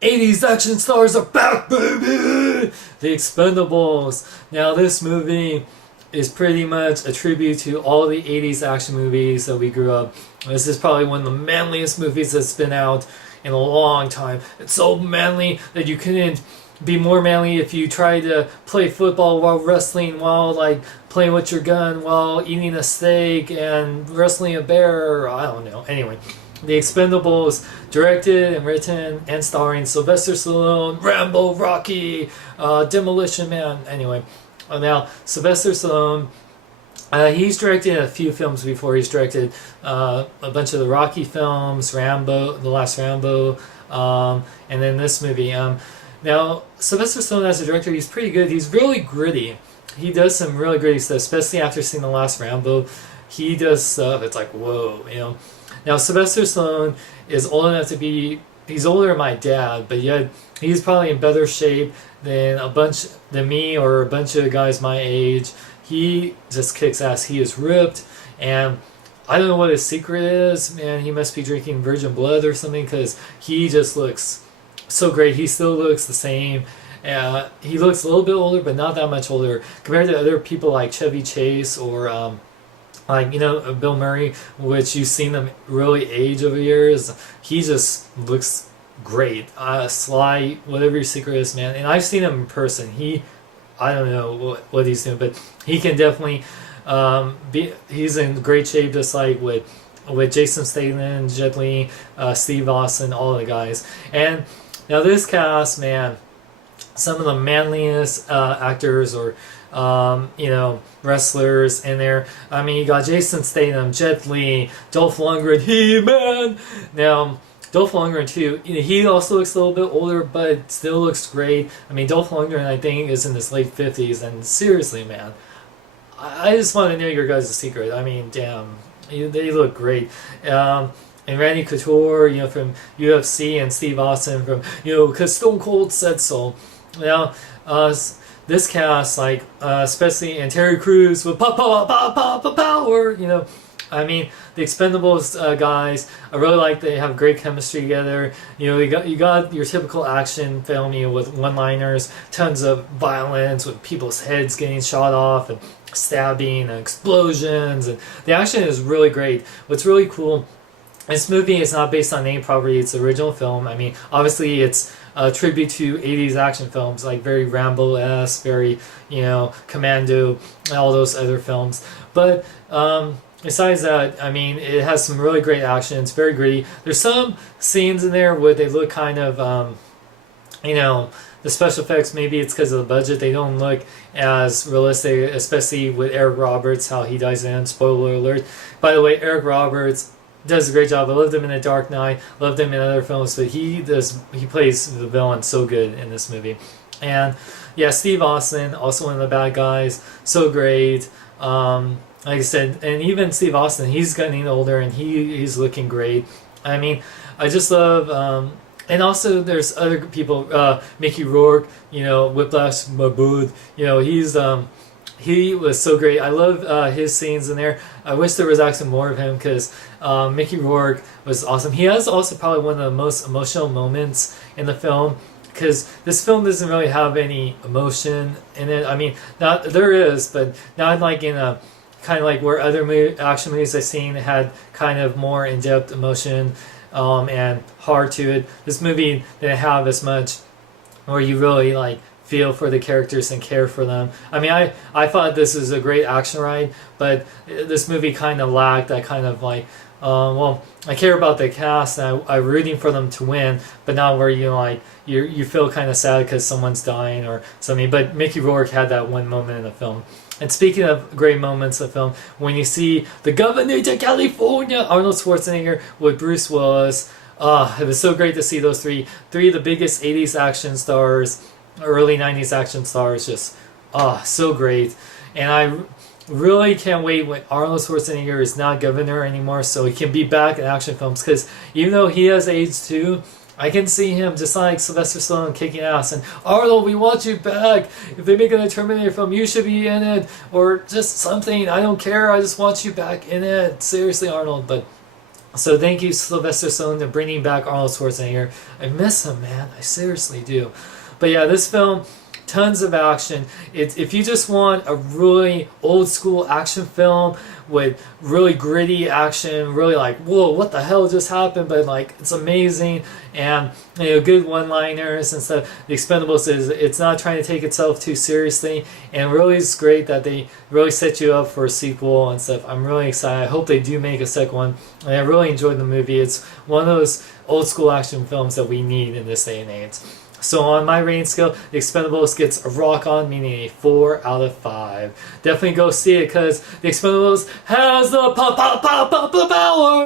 80s action stars are back, baby! The Expendables. Now, this movie is pretty much a tribute to all the 80s action movies that we grew up. This is probably one of the manliest movies that's been out in a long time. It's so manly that you couldn't be more manly if you tried to play football while wrestling, while like playing with your gun, while eating a steak and wrestling a bear, or I don't know. Anyway, The Expendables, directed and written and starring Sylvester Stallone, Rambo, Rocky, Demolition Man. Anyway, now Sylvester Stallone, he's directed a few films before. He's directed a bunch of the Rocky films, Rambo, the last Rambo, and then this movie. Now, Sylvester Stallone as a director, he's pretty good. He's really gritty. He does some really gritty stuff, especially after seeing the last Rambo. He does stuff, it's like, whoa, you know. Now, Sylvester Stallone is old enough to be, he's older than my dad, but yet he's probably in better shape than me or a bunch of guys my age. He just kicks ass. He is ripped, and I don't know what his secret is. Man, he must be drinking virgin blood or something, because he just looks so great. He still looks the same. He looks a little bit older, but not that much older compared to other people like Chevy Chase or like, you know, Bill Murray, which you've seen them really age over years. He just looks great. Sly, whatever your secret is, man. And I've seen him in person. I don't know what he's doing, but he can definitely he's in great shape, just like with Jason Statham, Jet Li, Steve Austin, all the guys. And now this cast, man, some of the manliest actors or wrestlers in there. I mean, you got Jason Statham, Jet Li, Dolph Lundgren, He-Man. Now, Dolph Lundgren too, he also looks a little bit older, but still looks great. I mean, Dolph Lundgren, I think, is in his late 50s, and seriously, man, I just want to know your guys' secret. I mean, damn, they look great. And Randy Couture, from UFC, and Steve Austin from, because Stone Cold said so. Now, this cast, like, especially, and Terry Crews with power, I mean, the Expendables guys, I really like they have great chemistry together. You got your typical action film, with one-liners, tons of violence, with people's heads getting shot off, and stabbing, and explosions, and the action is really great. What's really cool, this movie is not based on any property, it's the original film. I mean, obviously it's a tribute to 80s action films, like very Rambo-esque, very, Commando, and all those other films. But, besides that, I mean, it has some really great action. It's very gritty. There's some scenes in there where they look kind of, the special effects, maybe it's because of the budget, they don't look as realistic, especially with Eric Roberts, how he dies in. Spoiler alert. By the way, Eric Roberts does a great job. I loved him in The Dark Knight, loved him in other films, but he plays the villain so good in this movie. And yeah, Steve Austin, also one of the bad guys, so great. Like I said, and even Steve Austin, he's getting older and he's looking great. I mean, I just love, and also there's other people, Mickey Rourke, Whiplash, Mabud, he was so great. I love his scenes in there. I wish there was actually more of him, because Mickey Rourke was awesome. He has also probably one of the most emotional moments in the film, because this film doesn't really have any emotion in it. I mean, there is, but not like in a kind of like where other action movies I've seen had kind of more in-depth emotion and heart to it. This movie didn't have as much where you really like feel for the characters and care for them. I mean, I thought this was a great action ride, but this movie kind of lacked that kind of like, I care about the cast and I'm rooting for them to win, but not where you feel kind of sad because someone's dying or something. But Mickey Rourke had that one moment in the film. And speaking of great moments in the film, when you see the Governor to California, Arnold Schwarzenegger with Bruce Willis, it was so great to see those three of the biggest 80s action stars, early 90s action stars, just so great. And I really can't wait when Arnold Schwarzenegger is not governor anymore, so he can be back in action films, because even though he has AIDS too, I can see him just like Sylvester Stallone kicking ass and, Arnold, we want you back. If they make a Terminator film, you should be in it, or just something. I don't care, I just want you back in it. Seriously, Arnold. But So thank you, Sylvester Stallone, for bringing back Arnold Schwarzenegger. I miss him, man. I seriously do. But yeah, this film, tons of action. If you just want a really old school action film with really gritty action, really like, whoa, what the hell just happened? But like, it's amazing, and good one-liners and stuff. The Expendables it's not trying to take itself too seriously, and really it's great that they really set you up for a sequel and stuff. I'm really excited. I hope they do make a second one. And I really enjoyed the movie. It's one of those old school action films that we need in this day and age. So on my rating scale, The Expendables gets a rock on, meaning a 4 out of 5. Definitely go see it because The Expendables has the power!